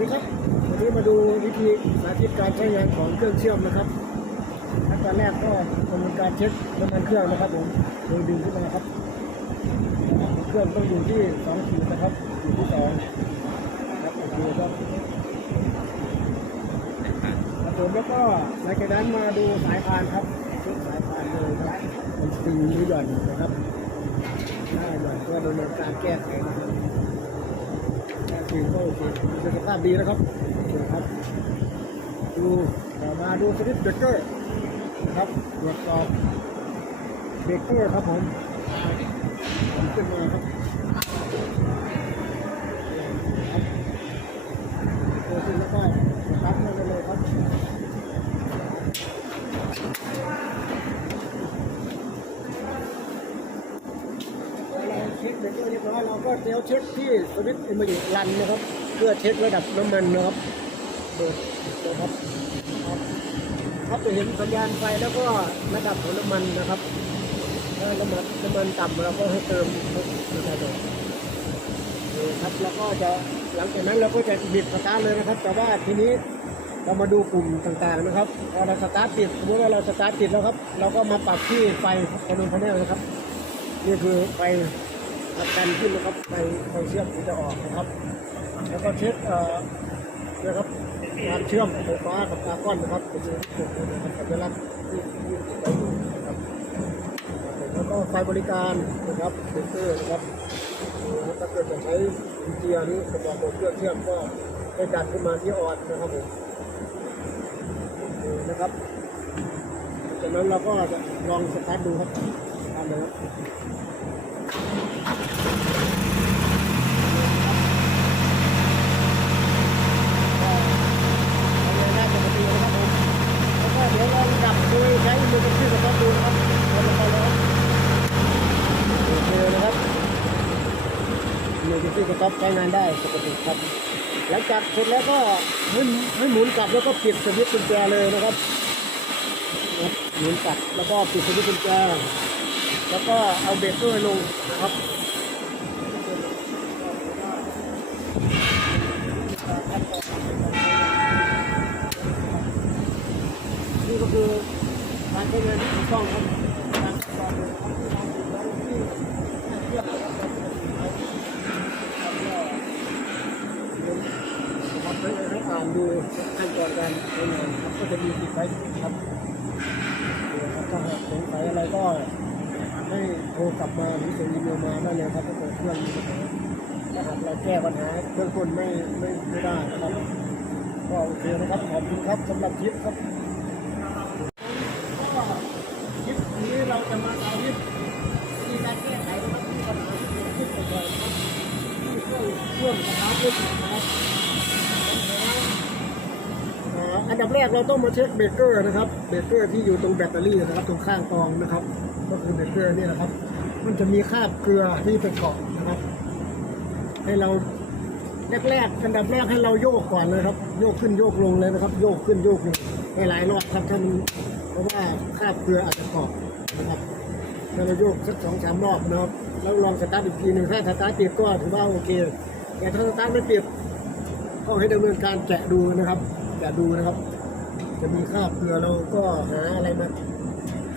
ดีครับวันนี้มาดูวิธีสาธิตการใช้งานของเครื่องเชื่อมนะครับขั้นตอนแรกก็ดำเนินการเช็คน้ำมันเครื่องนะครับผมโดยดึงขึ้นมาครับ เครื่องต้องอยู่ที่สองขีดนะครับอยู่ที่สองครับโอเคครับครับผมแล้วก็หลังจากนั้นมาดูสายพานครับเช็คสายพานเลยครับมันตึงหรือหย่อนนะครับถ้าหย่อนก็ดำเนินการแก้ไขนะครับ ถึงก็โอเคสุขภาพดีนะครับโอเคครับ ดูมาดูสวิตเบรกเกอร์ครับตรวจสอบเบรกเกอร์ครับผมผมขึ้นมาครับครับเปิดขึ้นแล้วก็รับมาเลยครับพอเราเช็คเบรกเกอร์เรียบร้อย เราก็เดี๋ยวเช็คที่สวิตช์เอมเบรันนะครับ เพื่อเช็คระดับน้ำมันนะครับเปิดนะครับครับถ้าจะเห็นสัญญาณไฟแล้วก็ระดับของน้ำมันนะครับถ้าน้ำมันน้ำมันต่ำเราก็ให้เติมนะครับครับแล้วก็จะหลังจากนั้นเราก็จะบิดสตาร์ทเลยนะครับ แต่ว่าทีนี้เรามาดูปุ่มต่างๆนะครับพอเราสตาร์ทติดสมมติว่าเราสตาร์ทติดแล้วครับ เราก็มาปรับที่ไฟคอนโทรลพาเนลนะครับ นี่คือไฟ อัดกันขึ้นนะครับไฟไฟเชื่อมที่จะออกนะครับ แล้วก็เช็คเอ่อนะครับการเชื่อมไฟฟ้ากับตาก้อนนะครับจะดูจุดนี้นะครับสัญลักษณ์ที่ที่ติดไว้อยู่นะครับแล้วก็ไฟบริการนะครับเซ็นเซอร์นะครับถ้าเกิดจะใช้อินเจียนี้กระบอกเครื่องเชื่อมก็ให้ดันขึ้นมาที่ออนนะครับผมนี่นะครับจากนั้นเราก็จะลองสตาร์ทดูครับตามเลยครับ เราเลยน่าจะมาดูนะครับผมแล้วก็เดี๋ยวลองจับดูใช้มือกับชื่อกับดูนครับเราจะไปแล้วโอเคนะครับมือกับชื่อกับใช้งานได้ปกติครับ หลังจากเสร็จแล้วก็ให้ให้หมุนกลับแล้วก็ปิดสวิตช์กุญแจเลยนะครับนะครับหมุนกลับแล้วก็ปิดสวิตช์กุญแจ แล้วก็เอาเบรกเกอร์ลงนะครับนี่ก็คือการใช้งานที่ถูกต้องครับการทดสอบเลยครับที่เราดูแล้วที่เทียบกับการปกติแล้วครับก็นะครับให้อ่านดูขั้นตอนการใช้งานครับก็จะมีติดไว้ครับเดี๋ยวครับถ้าหากสงสัยอะไรก็ ให้โทรกลับมาหรือส่งอีเมลมาได้เลยครับถ้าเกิดเครื่องมีปัญหาถ้าหากเราแก้ปัญหาเบื้องต้นไม่ไม่ไม่ได้นะครับก็โอเคนะครับขอบคุณครับสำหรับคลิปครับคลิปนี้เราจะมาสาธิตวิธีการแก้ไขนะครับที่ปัญหาที่เกิดขึ้นบ่อยๆนะครับที่เครื่องเครื่องสตาร์ทรถนะ ดับแรกเราต้องมาเช็คเบรกเกอร์นะครับ เบรกเกอร์ที่อยู่ตรงแบตเตอรี่นะครับ ตรงข้างกองนะครับ ก็คือเบรกเกอร์นี่นะครับ มันจะมีคราบเกลือที่เป็นเกาะนะครับ ให้เราแรกๆอันดับแรกให้เราโยกก่อนเลยครับ โยกขึ้นโยกลงเลยนะครับ โยกขึ้นโยกลงให้หลายรอบครับถ้านเพราะว่าคราบเกลืออาจจะเกาะนะครับถ้าเราโยกสักสองสามรอบนะครับแล้วลองสตาร์ทอีกทีหนึ่งถ้าสตาร์ทติดก็ถือว่าโอเค แต่ถ้าสตาร์ทไม่ติดก็ให้ดำเนินการแกะดูนะครับแกะดูนะครับ จะมีคราบเกลือเราก็หาอะไรมา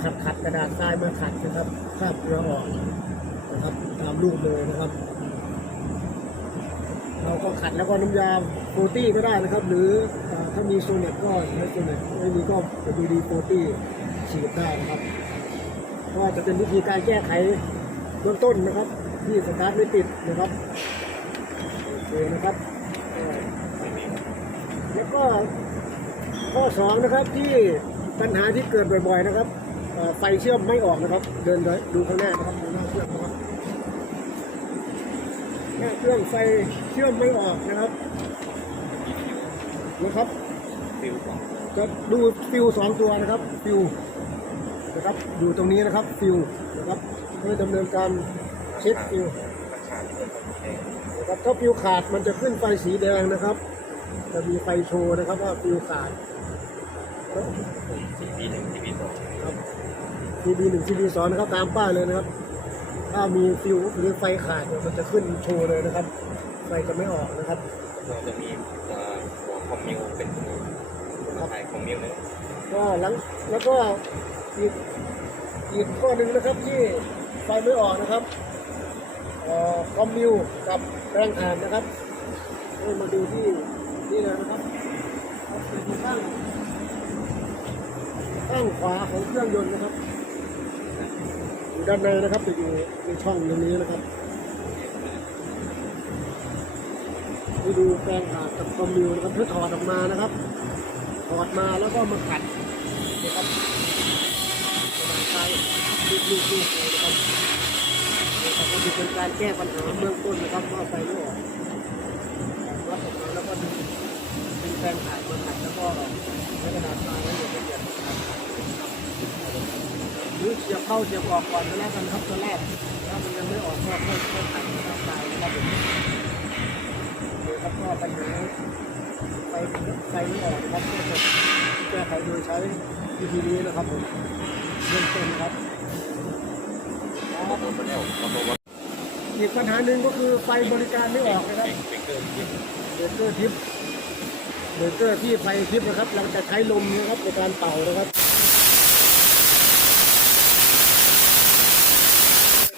ขัดขัดกระดาษทรายมาขัดนะครับคราบเกลือออกนะครับตามรูปเลยนะครับ เราก็ขัดแล้วก็น้ำยาโฟตี้ก็ได้นะครับ หรือถ้ามีโซเน็ตก็ใช้โซเน็ตไม่มีก็จะดูดีโฟตี้ฉีดได้นะครับก็จะเป็นวิธีการแก้ไขเบื้องต้นนะครับ ที่สตาร์ทไม่ติดนะครับโอเคนะครับแล้วก็ ข้อสองนะครับที่ปัญหาที่เกิดบ่อยๆนะครับไฟเชื่อมไม่ออกนะครับ เดินดูข้างหน้านะครับดูหน้าเชื่อมนะครับหน้าเครื่องไฟเชื่อมไม่ออกนะครับนะครับฟิวจะดูฟิวสองตัวนะครับฟิวนะครับอยู่ตรงนี้นะครับฟิวนะครับเพื่อดำเนินการเช็คฟิวนคนเองนะครับถ้าฟิวขาดมันจะขึ้นไฟสีแดงนะครับ จะมีไฟโชว์นะครับว่าฟิวขาดทีบีหนึ่งทีบีสองครับทีบีหนึ่งทีบีสองนะครับตามป้าเลยนะครับ ถ้ามีฟิวหรือไฟขาดเนี่ยมันจะขึ้นโชว์เลยนะครับ ไฟจะไม่ออกนะครับเราจะมีหัวคอมมิวเป็นตัวถ่ายคอมมิวเลยก็หลังแล้วก็อีกอีกข้อหนึ่งนะครับที่ไฟไม่ออกนะครับคอมมิวกับแรงถ่านนะครับให้มาดูที่ นี่เลยนะครับข้างข้างขวาของเครื่องยนต์นะครับอยู่ด้านในนะครับจะอยู่ในช่องตรงนี้นะครับให้ดูแปลงถ่านกับคอมมิวนะครับเพื่อถอดออกมานะครับ ถอดมาแล้วก็มาขัดนะครับประมาณใช้ลูกๆๆเลยนะครับนะครับก็คือเป็นการแก้ปัญหาเบื้องต้นนะครับว่าไฟไม่ออกวัดออกมาแล้วก็ดึงเป็น แปลงถ่ายมาขัดแล้วก็ใช้กระดาษทรายให้ละเอียดนะครับหรือเสียบเข้าเสียบออกก่อนก็แล้วกันครับตัวแรกถ้ามันยังไม่ออกก็ค่อยค่อยขัดกระดาษทรายนะครับผมนี่ครับก็ปัญหาไฟไฟไม่ออกนะครับก็จะแก้ไขโดยใช้วิธีนี้นะครับผมเริ่มต้นครับอีกปัญหาหนึ่งก็คือไฟบริการไม่ออกนะครับเบรกเกอร์ที่เบรกเกอร์ทิป เบรกเกอร์ที่ไฟทิปนะครับ เราจะใช้ลมนะครับในการเป่านะครับ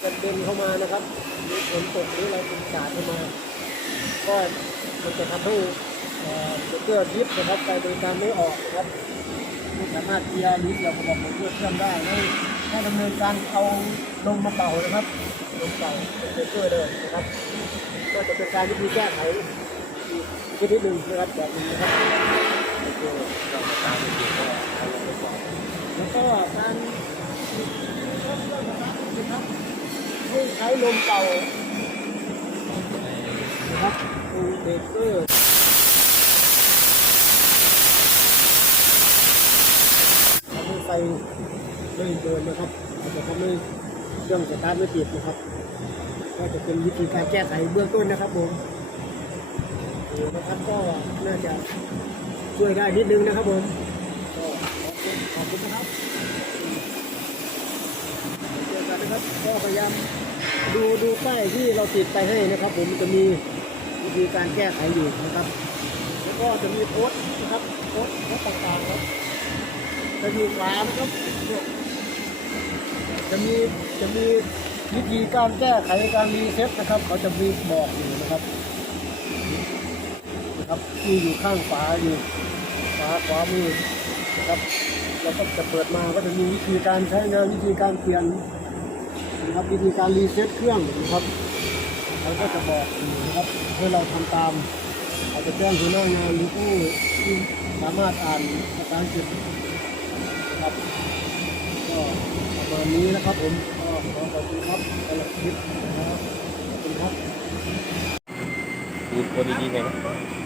กันเด่นเข้ามานะครับหรือฝนตกหรืออะไรเป็นสาดเข้ามาก็มันจะทำให้เอ่อเบรกเกอร์ทิปนะครับไฟบริการไม่ออกนะครับไม่สามารถเกียร์ลิฟต์เราประกอบขอเครื่องได้ให้ให้ดำเนินการเอาลงมาเป่านะครับลงเป่าเป็นเบรกเกอร์เลยนะครับ ก็จะเป็นการวิธีแก้ไข ชนิดหนึ่งนะครับแบบนี้นะครับโอเคเราตามไปลี่ยวก็เอาลงไปก่อนแล้วก็การนะครับให้ใช้ลมเป่านะครับตรงเบเกอร์ทำให้ไฟไม่เดินนะครับอาจจะทำให้เครื่องสตาร์ทไม่ติดนะครับ ก็จะเป็นวิธีการแก้ไขเบื้องต้นนะครับผม นะครับก็น่าจะช่วยได้นิดนึงนะครับผมก็ขอบคุณนะครับเจอกันนะครับก็พยายามดูดูป้ายที่เราติดไปให้นะครับ ผมจะมีวิธีการแก้ไขอยู่นะครับ แล้วก็จะมีโพสต์นะครับโพสต์โพสต์ต่างๆครับจะอยู่ขวานะครับจะมีจะมีวิธีการแก้ไขการรีเซ็ตนะครับ เขาจะมีบอกอยู่นะครับ นะครับที่อยู่ข้างฝาอยู่ฝาขวามือนะครับเราก็จะเปิดมาก็จะมีวิธีการใช้งานวิธีการเปลี่ยนนะครับวิธีการรีเซ็ตเครื่องนะครับเขาก็จะบอกนะครับให้เราทำตามอาจจะแจ้งหัวหน้างานหรือผู้ที่สามารถอ่านภาษาอังกฤษนะครับก็ประมาณนี้นะครับผมก็ขอขอบคุณครับสำหรับคลิปนะครับขอบคุณครับดูตัวดีๆไงนะ